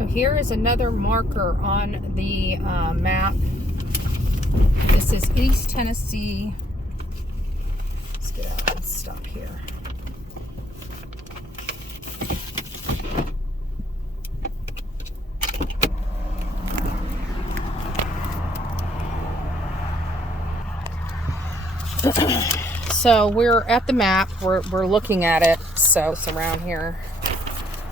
So here is another marker on the map. This is East Tennessee. Let's get out and stop here. So we're at the map. We're looking at it. So it's around here.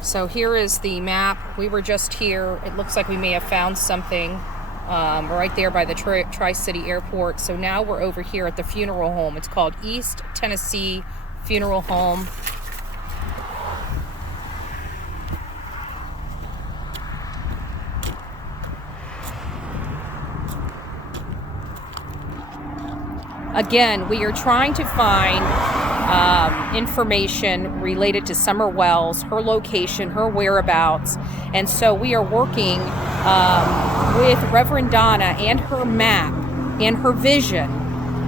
So here is the map. We were just here. It looks like we may have found something right there by the Tri-City Airport. So now we're over here at the funeral home. It's called East Tennessee Funeral Home. Again, we are trying to find information related to Summer Wells, her location, her whereabouts. And so we are working with Reverend Donna and her map and her vision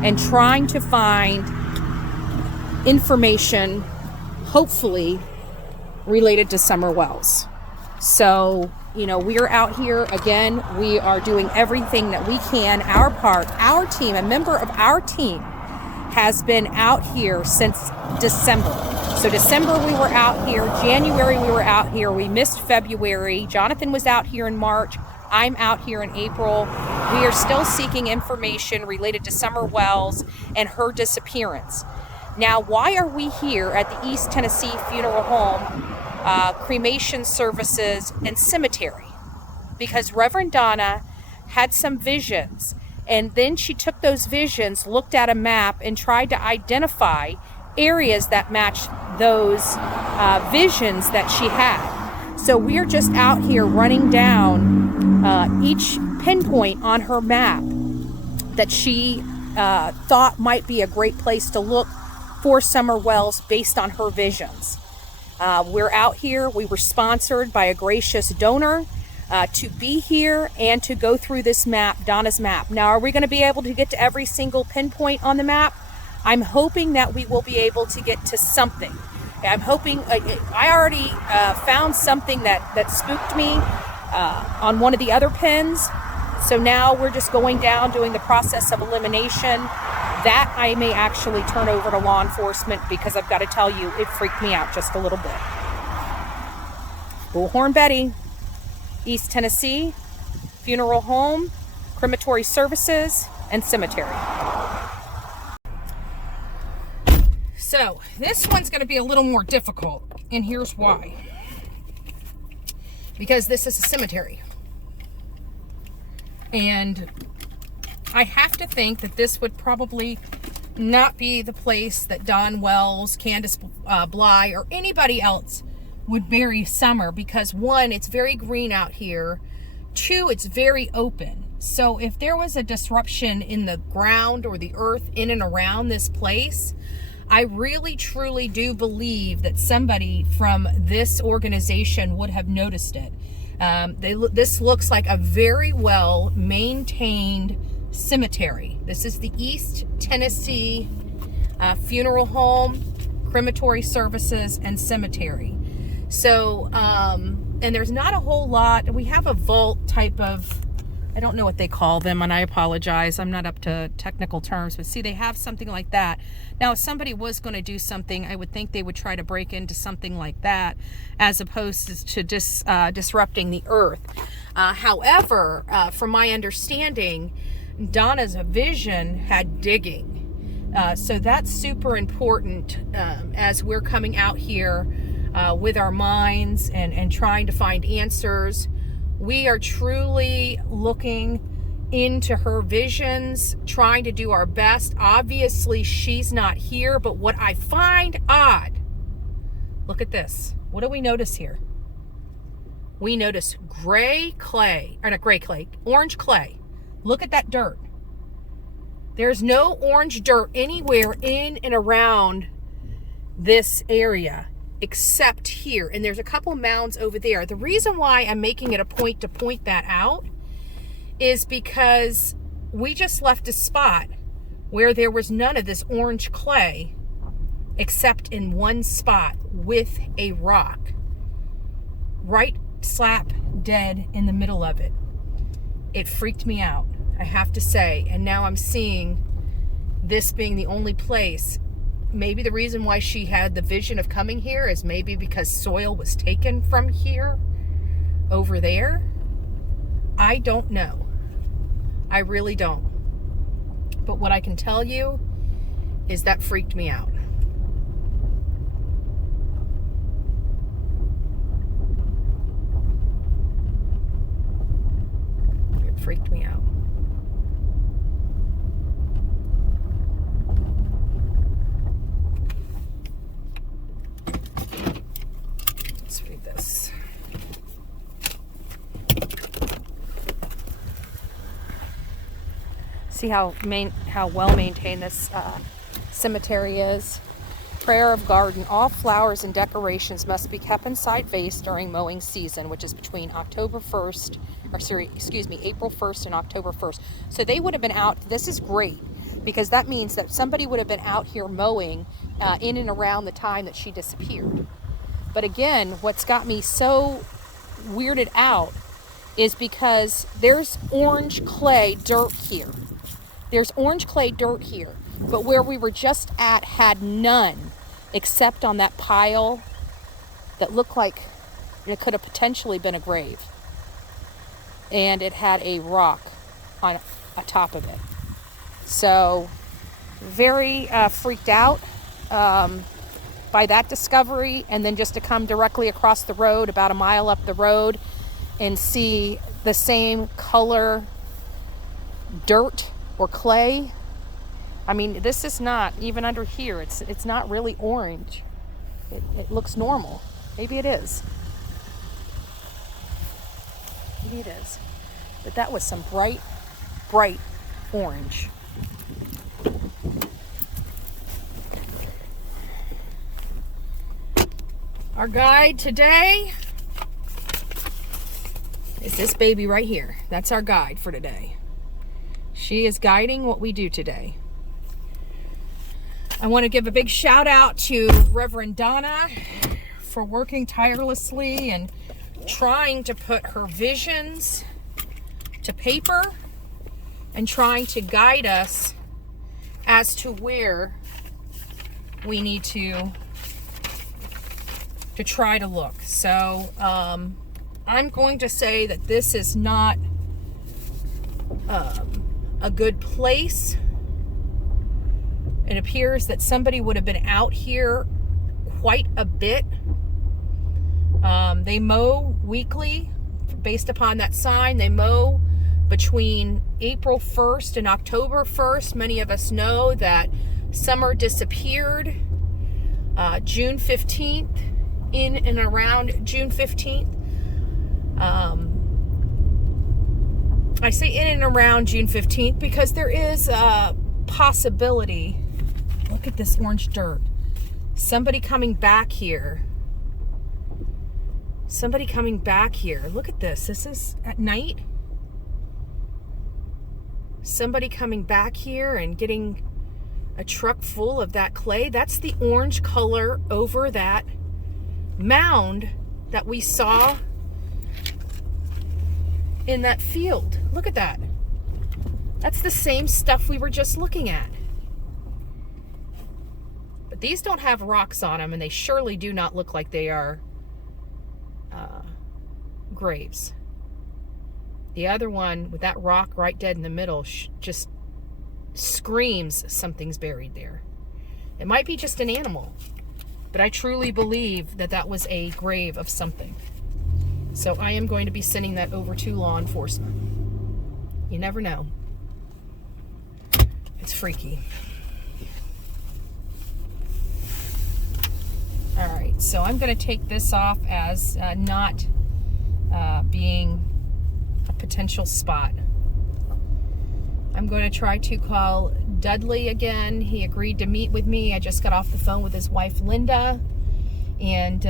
and trying to find information, hopefully, related to Summer Wells. So, you know, we are out here again. We are doing everything that we can. Our team, a member of our team has been out here since December. So December we were out here, January we were out here, we missed February. Jonathan was out here in March. I'm out here in April. We are still seeking information related to Summer Wells and her disappearance. Now, why are we here at the East Tennessee Funeral Home, cremation services, and cemetery? Because Reverend Donna had some visions, and then she took those visions, looked at a map, and tried to identify areas that matched those visions that she had. So we're just out here running down each pinpoint on her map that she thought might be a great place to look for Summer Wells based on her visions. We're out here. We were sponsored by a gracious donor to be here and to go through this map, Donna's map. Now, are we going to be able to get to every single pinpoint on the map? I'm hoping that we will be able to get to something. I'm hoping, I already found something that spooked me on one of the other pins. So now we're just going down, doing the process of elimination. That I may actually turn over to law enforcement, because I've got to tell you, it freaked me out just a little bit. Bullhorn Betty, East Tennessee Funeral Home, crematory services, and cemetery. So this one's going to be a little more difficult, and here's why. Because this is a cemetery. And I have to think that this would probably not be the place that Don Wells, Candus Bly, or anybody else would bury Summer, because one, it's very green out here. Two, it's very open. So if there was a disruption in the ground or the earth in and around this place, I really truly do believe that somebody from this organization would have noticed it. This looks like a very well maintained cemetery. This is the East Tennessee Funeral Home, crematory services, and cemetery. So, and there's not a whole lot. We have a vault type of, I don't know what they call them, and I apologize, I'm not up to technical terms, but see, they have something like that. Now, if somebody was going to do something, I would think they would try to break into something like that, as opposed to disrupting the earth. However, from my understanding, Donna's vision had digging. So that's super important as we're coming out here with our minds and trying to find answers. We are truly looking into her visions, trying to do our best. Obviously, she's not here, but what I find odd, look at this. What do we notice here? We notice orange clay. Look at that dirt. There's no orange dirt anywhere in and around this area except here. And there's a couple mounds over there. The reason why I'm making it a point to point that out is because we just left a spot where there was none of this orange clay except in one spot with a rock right slap dead in the middle of it. It freaked me out, I have to say. And now I'm seeing this being the only place. Maybe the reason why she had the vision of coming here is maybe because soil was taken from here over there. I don't know. I really don't. But what I can tell you is that freaked me out. It freaked me out. Let's read this. See how well maintained this cemetery is. Prayer of garden. All flowers and decorations must be kept inside vase during mowing season, which is between April 1st and October 1st. So they would have been out. This is great because that means that somebody would have been out here mowing in and around the time that she disappeared. But again, what's got me so weirded out is because there's orange clay dirt here. There's orange clay dirt here, but where we were just at had none, except on that pile that looked like it could have potentially been a grave. And it had a rock on top of it. So, very freaked out by that discovery, and then just to come directly across the road, about a mile up the road, and see the same color dirt or clay. I mean, this is not even under here. It's not really orange. It looks normal. Maybe it is. Maybe it is. But that was some bright orange. Our guide today is this baby right here. That's our guide for today. She is guiding what we do today. I want to give a big shout out to Reverend Donna for working tirelessly and trying to put her visions to paper and trying to guide us as to where we need to try to look. So I'm going to say that this is not a good place. It appears that somebody would have been out here quite a bit. They mow weekly based upon that sign. They mow between April 1st and October 1st. Many of us know that summer disappeared June 15th, in and around June 15th. I say in and around June 15th because there is a possibility. Look at this orange dirt. Somebody coming back here. Somebody coming back here. Look at this. This is at night. Somebody coming back here and getting a truck full of that clay. That's the orange color over that mound that we saw in that field. Look at that. That's the same stuff we were just looking at. But these don't have rocks on them, and they surely do not look like they are graves. The other one with that rock right dead in the middle just screams something's buried there. It might be just an animal, but I truly believe that that was a grave of something. So I am going to be sending that over to law enforcement. You never know. It's freaky. All right, so I'm going to take this off as not being a potential spot. I'm going to try to call Dudley again. He agreed to meet with me. I just got off the phone with his wife, Linda, and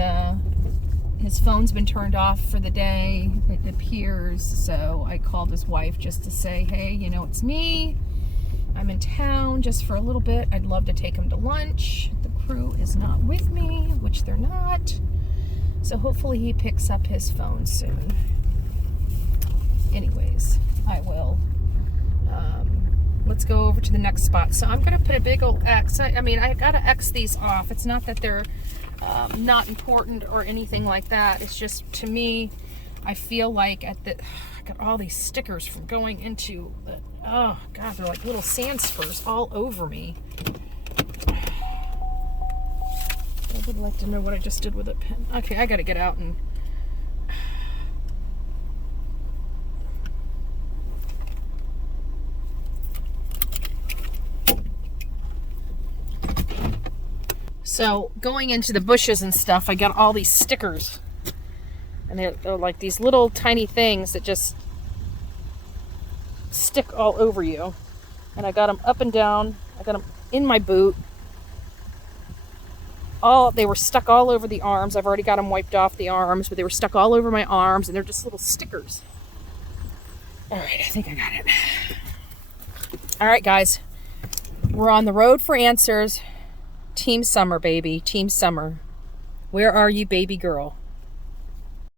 his phone's been turned off for the day, it appears. So I called his wife just to say, hey, you know, it's me. I'm in town just for a little bit. I'd love to take him to lunch. The crew is not with me, which they're not. So hopefully he picks up his phone soon. anyways, I will. Let's go over to the next spot. So I'm going to put a big old X. I mean, I got to X these off. It's not that they're not important or anything like that. It's just, to me, I feel like I got all these stickers from going into the, oh God, they're like little sand spurs all over me. I would like to know what I just did with a pen. Okay, I got to get out and... So going into the bushes and stuff, I got all these stickers. And they're like these little tiny things that just stick all over you. And I got them up and down. I got them in my boot. They were stuck all over the arms. I've already got them wiped off the arms, but they were stuck all over my arms, and they're just little stickers. All right, I think I got it. All right, guys. We're on the road for answers. Team Summer, baby. Team Summer. Where are you, baby girl?